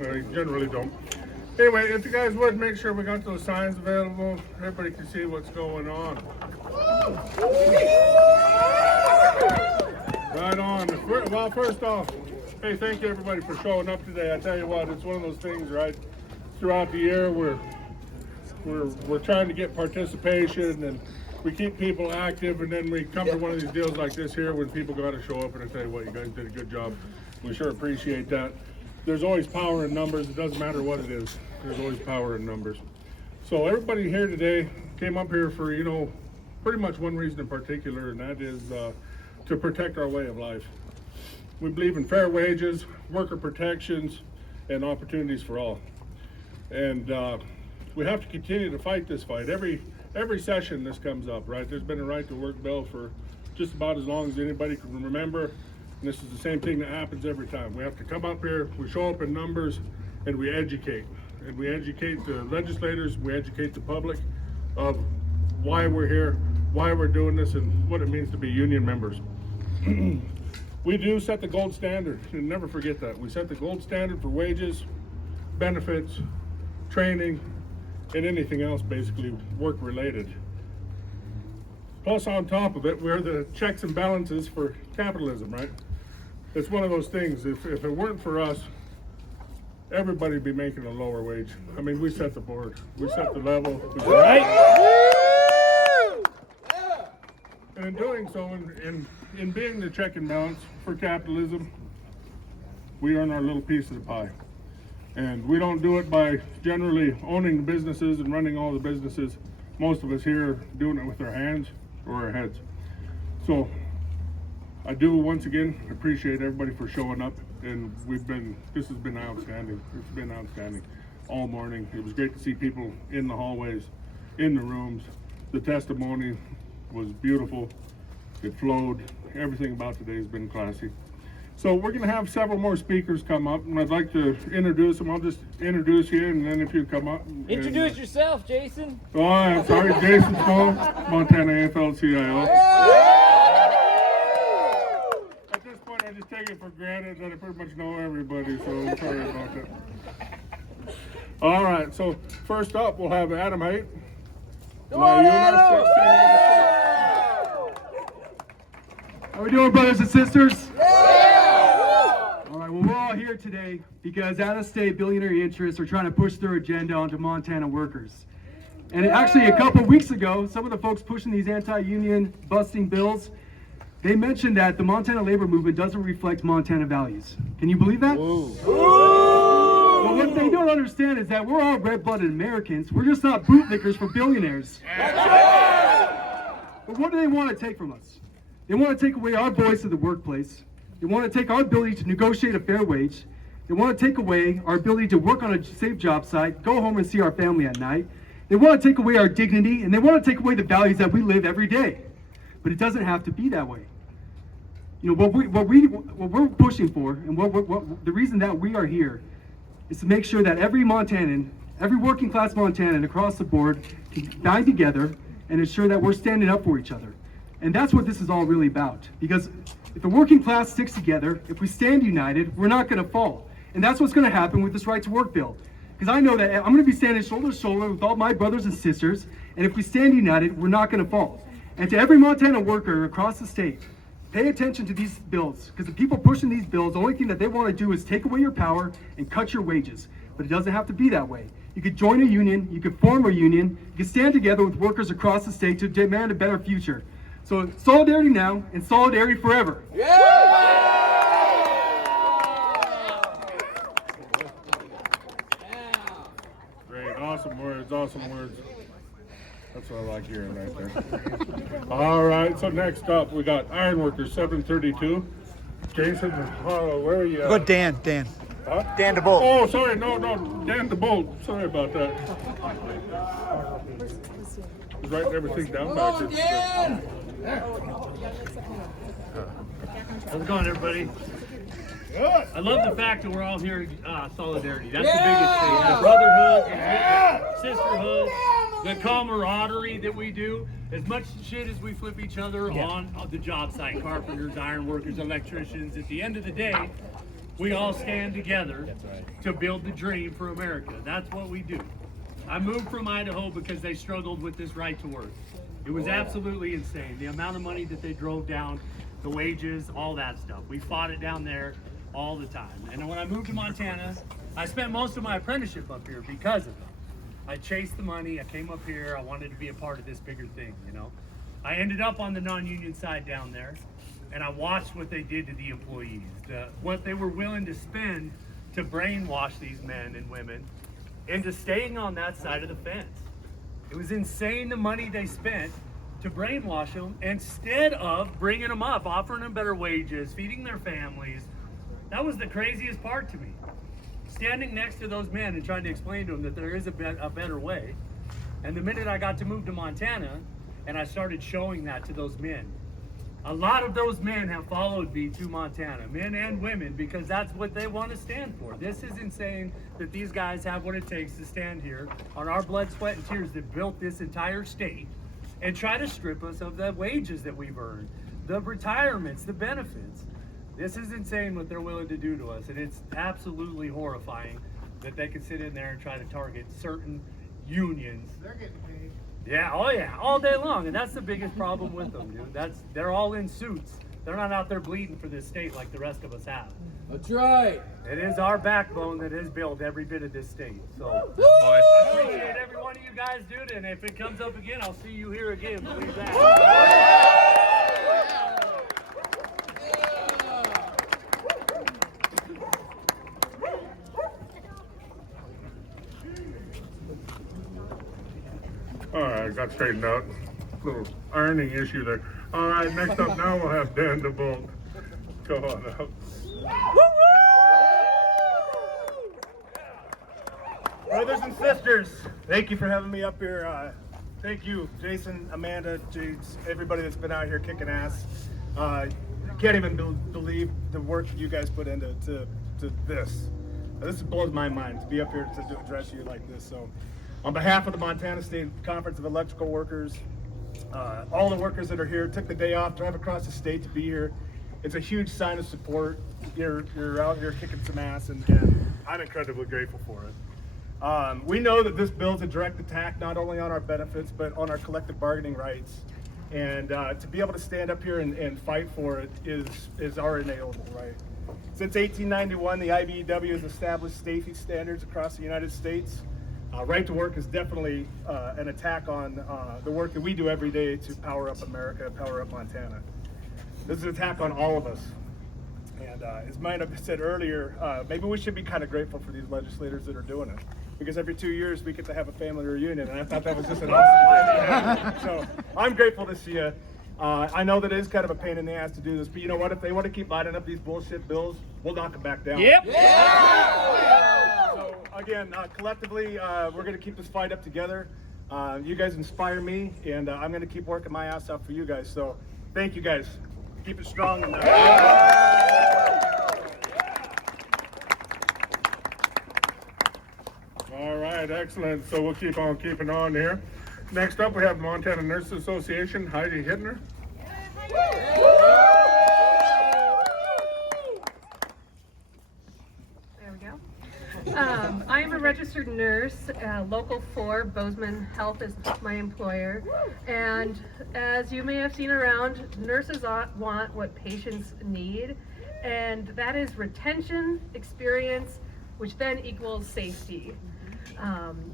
I generally don't. Anyway, if you guys would make sure we got those signs available, everybody can see what's going on. Right on. Well, first off, hey, thank you everybody for showing up today. I tell you what, it's one of those things, right? Throughout the year, we're trying to get participation, and we keep people active, and then we come to one of these deals like this here when people got to show up, and I tell you what, you guys did a good job. We sure appreciate that. There's always power in numbers. It doesn't matter what it is. There's always power in numbers. So everybody here today came up here for, pretty much one reason in particular, and that is to protect our way of life. We believe in fair wages, worker protections, and opportunities for all. And we have to continue to fight this fight. Every session this comes up, right? There's been a right to work bill for just about as long as anybody can remember. And this is the same thing that happens every time. We have to come up here, we show up in numbers, and we educate. And we educate the legislators, we educate the public of why we're here, why we're doing this, and what it means to be union members. We do set the gold standard, and never forget that. We set the gold standard for wages, benefits, training, and anything else basically work related. Plus on top of it, we're the checks and balances for capitalism, right? It's one of those things, if it weren't for us, everybody'd be making a lower wage. I mean, we set the board, we set the level. Right? And in doing so, in being the check and balance for capitalism, we earn our little piece of the pie. And we don't do it by generally owning the businesses and running all the businesses. Most of us here are doing it with our hands or our heads. So I do once again appreciate everybody for showing up, and this has been outstanding. It's been outstanding all morning. It was great to see people in the hallways, in the rooms. The testimony was beautiful. It flowed. Everything about today has been classy. So we're going to have several more speakers come up, and I'd like to introduce them. I'll just introduce you, and then if you come up. Introduce yourself, Jason. Oh, I'm sorry, Jason Stoll, Montana AFL-CIO. At this point, I just take it for granted that I pretty much know everybody, so I'm sorry about that. All right, so first up, we'll have Adam Haight. How we doing, brothers and sisters? All right, well, we're all here today because out-of-state billionaire interests are trying to push their agenda onto Montana workers. And actually, a couple weeks ago, some of the folks pushing these anti-union busting bills, they mentioned that the Montana labor movement doesn't reflect Montana values. Can you believe that? Well, what they don't understand is that we're all red-blooded Americans. We're just not bootlickers for billionaires. But what do they want to take from us? They want to take away our voice in the workplace. They want to take our ability to negotiate a fair wage. They want to take away our ability to work on a safe job site, go home and see our family at night. They want to take away our dignity, and they want to take away the values that we live every day. But it doesn't have to be that way. What we're pushing for, and the reason that we are here, is to make sure that every Montanan, every working class Montanan across the board can band together and ensure that we're standing up for each other. And that's what this is all really about. Because if the working class sticks together, if we stand united, we're not going to fall. And that's what's going to happen with this right to work bill. Because I know that I'm going to be standing shoulder to shoulder with all my brothers and sisters, and if we stand united, we're not going to fall. And to every Montana worker across the state, pay attention to these bills, because the people pushing these bills, the only thing that they want to do is take away your power and cut your wages. But it doesn't have to be that way. You could join a union, you could form a union, you could stand together with workers across the state to demand a better future. So solidarity now and solidarity forever. Great, awesome words, awesome words. That's what I like hearing right there. All right, so next up we got Ironworkers 732. Jason, where are you? But Dan. Huh? Dan DeBolt. Oh, sorry, no, Dan DeBolt. Sorry about that. He's writing everything down back there. How's it going, everybody? Good. I love the fact that we're all here in solidarity. That's the biggest thing. The brotherhood, the sisterhood, the camaraderie that we do. As much shit as we flip each other on the job site, carpenters, iron workers, electricians, at the end of the day, we all stand together to build the dream for America. That's what we do. I moved from Idaho because they struggled with this right to work. It was absolutely insane. The amount of money that they drove down, the wages, all that stuff. We fought it down there all the time. And when I moved to Montana, I spent most of my apprenticeship up here because of it. I chased the money, I came up here, I wanted to be a part of this bigger thing, you know. I ended up on the non-union side down there, and I watched what they did to the employees, what they were willing to spend to brainwash these men and women into staying on that side of the fence. It was insane the money they spent to brainwash them instead of bringing them up, offering them better wages, feeding their families. That was the craziest part to me. Standing next to those men and trying to explain to them that there is a better way. And the minute I got to move to Montana and I started showing that to those men, a lot of those men have followed me to Montana, men and women, because that's what they want to stand for. This is insane that these guys have what it takes to stand here on our blood, sweat, and tears that built this entire state and try to strip us of the wages that we've earned, the retirements, the benefits. This is insane what they're willing to do to us, and it's absolutely horrifying that they can sit in there and try to target certain unions. They're getting paid. Yeah, oh yeah, all day long, and that's the biggest problem with them, dude. They're all in suits. They're not out there bleeding for this state like the rest of us have. That's right. It is our backbone that has built every bit of this state. So I appreciate every one of you guys, dude, and if it comes up again, I'll see you here again. Believe that. All right, got straightened out. Little ironing issue there. All right, next up now we'll have Dan DeBolt. Go on up. Brothers and sisters, thank you for having me up here. Thank you, Jason, Amanda, James, everybody that's been out here kicking ass. I can't even believe the work that you guys put into this. This blows my mind to be up here to address you like this. So, on behalf of the Montana State Conference of Electrical Workers, all the workers that are here took the day off, drive across the state to be here. It's a huge sign of support. You're out here kicking some ass, and I'm incredibly grateful for it. We know that this bill is a direct attack not only on our benefits, but on our collective bargaining rights. And to be able to stand up here and fight for it is our inalienable right. Since 1891, the IBEW has established safety standards across the United States. Right to work is definitely an attack on the work that we do every day to power up America, power up Montana. This is an attack on all of us. And as Mine said earlier, maybe we should be kind of grateful for these legislators that are doing it. Because every 2 years we get to have a family reunion, and I thought that was just an awesome idea. So I'm grateful to see you. I know that it is kind of a pain in the ass to do this, but you know what? If they want to keep lining up these bullshit bills, we'll knock them back down. Yep. So again, collectively, we're going to keep this fight up together. You guys inspire me, and I'm going to keep working my ass off for you guys. So thank you guys. Keep it strong. All right, excellent. So we'll keep on keeping on here. Next up, we have Montana Nurses Association, Heidi Hittner. There we go. I'm a registered nurse. Local 4, Bozeman Health is my employer. And as you may have seen around, nurses want what patients need. And that is retention, experience, which then equals safety.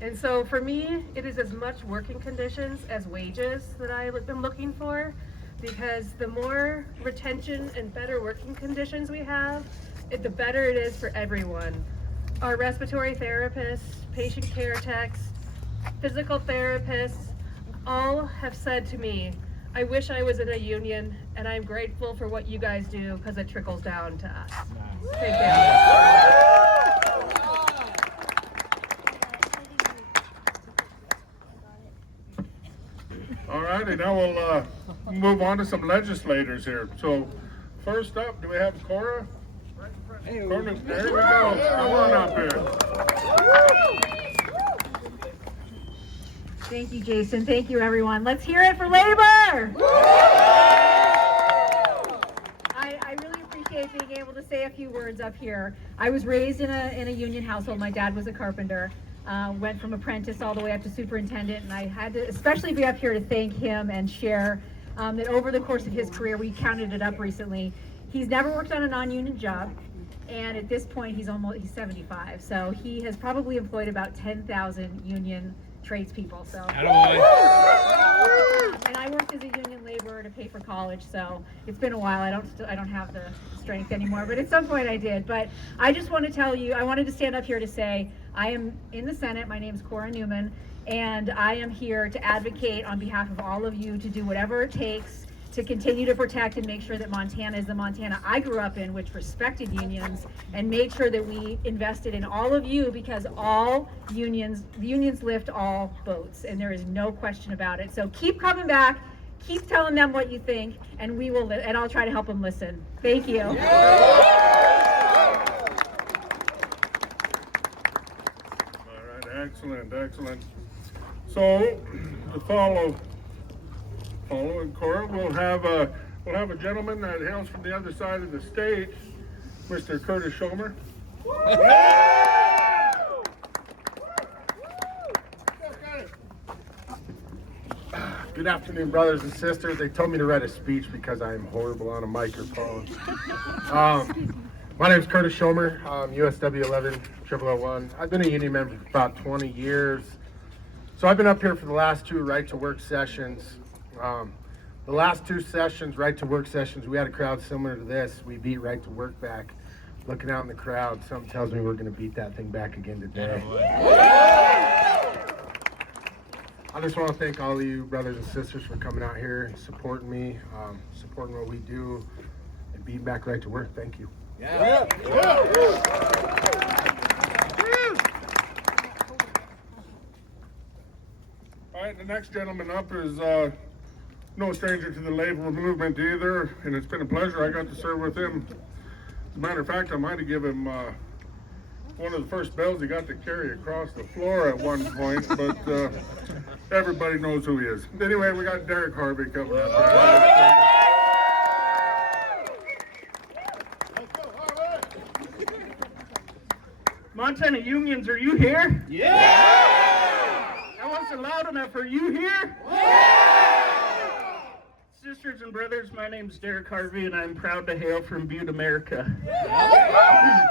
And so for me, it is as much working conditions as wages that I've been looking for, because the more retention and better working conditions we have, the better it is for everyone. Our respiratory therapists, patient care techs, physical therapists, all have said to me, I wish I was in a union, and I'm grateful for what you guys do because it trickles down to us. Thank you. All righty, now we'll move on to some legislators here. So first up, do we have Cora? Cora, there we go. Come on up here. Thank you, Jason. Thank you, everyone. Let's hear it for labor. I really appreciate being able to say a few words. nerds up here. I was raised in a union household. My dad was a carpenter. Went from apprentice all the way up to superintendent, and I had to especially be up here to thank him and share that over the course of his career, we counted it up recently, he's never worked on a non-union job, and at this point he's 75, so he has probably employed about 10,000 union tradespeople. So and I worked as a union laborer to pay for college, so it's been a while. I don't have the strength anymore, but at some point I did. But I just want to tell you, I wanted to stand up here to say I am in the Senate. My name's Cora Newman, and I am here to advocate on behalf of all of you to do whatever it takes to continue to protect and make sure that Montana is the Montana I grew up in, which respected unions and made sure that we invested in all of you, because all unions lift all boats, and there is no question about it. So keep coming back, keep telling them what you think, and we will, and I'll try to help them listen. Thank you. All right, excellent. So to follow Cora, we'll have a gentleman that hails from the other side of the state, Mr. Curtis Schomer. Good afternoon, brothers and sisters. They told me to write a speech because I am horrible on a microphone. My name is Curtis Schomer, USW 11-0001. I've been a union member for about 20 years. So I've been up here for the last two right-to-work sessions. The last two sessions, right-to-work sessions, we had a crowd similar to this. We beat right-to-work back. Looking out in the crowd, something tells me we're going to beat that thing back again today. I just want to thank all of you brothers and sisters for coming out here and supporting me, supporting what we do, and beating back right to work. Thank you. All right, the next gentleman up is no stranger to the labor movement either, and it's been a pleasure. I got to serve with him. As a matter of fact, I might have given him one of the first bells he got to carry across the floor at one point, but everybody knows who he is. Anyway, we got Derek Harvey coming up. Montana unions, are you here? Yeah! That wasn't loud enough. Are you here? Yeah! Sisters and brothers, my name's Derek Harvey, and I'm proud to hail from Butte, America. Yeah!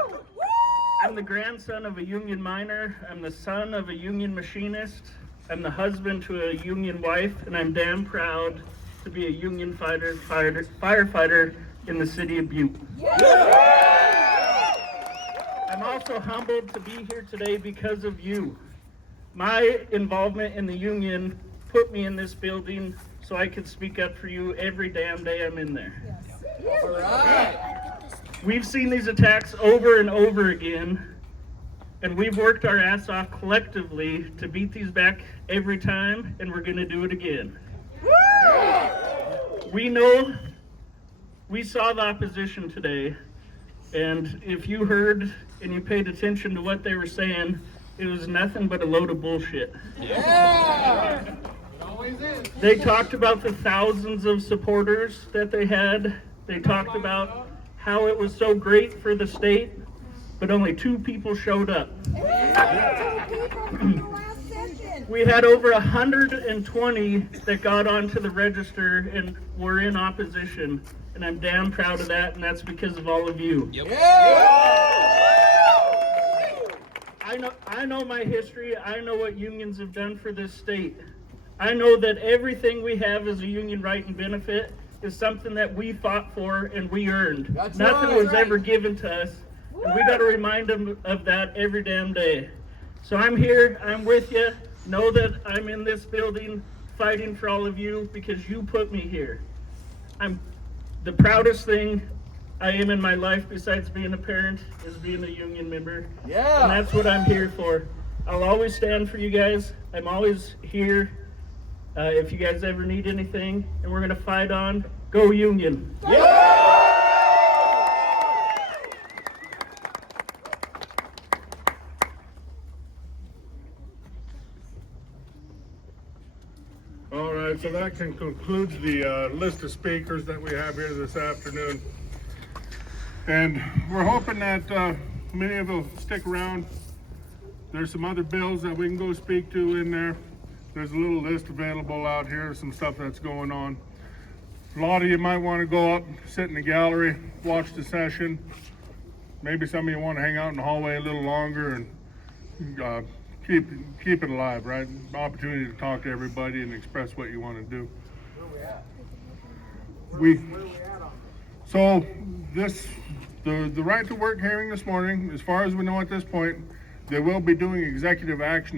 I'm the grandson of a union miner. I'm the son of a union machinist. I'm the husband to a union wife, and I'm damn proud to be a union firefighter in the city of Butte. Yeah! I'm also humbled to be here today because of you. My involvement in the union put me in this building so I could speak up for you every damn day I'm in there. Yes. All right. We've seen these attacks over and over again, and we've worked our ass off collectively to beat these back every time, and we're going to do it again. We know, we saw the opposition today, and if you heard and you paid attention to what they were saying, it was nothing but a load of bullshit. Yeah! It always is. They talked about the thousands of supporters that they had. They talked about how it was so great for the state, but only 2 people showed up. We had over 120 that got onto the register and were in opposition, and I'm damn proud of that, and that's because of all of you. Yep. Yeah! I know my history. I know what unions have done for this state. I know that everything we have as a union right and benefit is something that we fought for and we earned. Nothing was ever given to us, and we got to remind them of that every damn day. So I'm here, I'm with you. Know that I'm in this building fighting for all of you because you put me here. I'm the proudest thing I am in my life besides being a parent is being a union member. Yeah. And that's what I'm here for. I'll always stand for you guys. I'm always here if you guys ever need anything, and we're gonna fight on. Go Union. Yeah! All right, so that concludes the list of speakers that we have here this afternoon. And we're hoping that many of you will stick around. There's some other bills that we can go speak to in there. There's a little list available out here, some stuff that's going on. A lot of you might want to go up, sit in the gallery, watch the session. Maybe some of you want to hang out in the hallway a little longer and keep it alive, right? Opportunity to talk to everybody and express what you want to do. So the right to work hearing this morning, as far as we know at this point, they will be doing executive action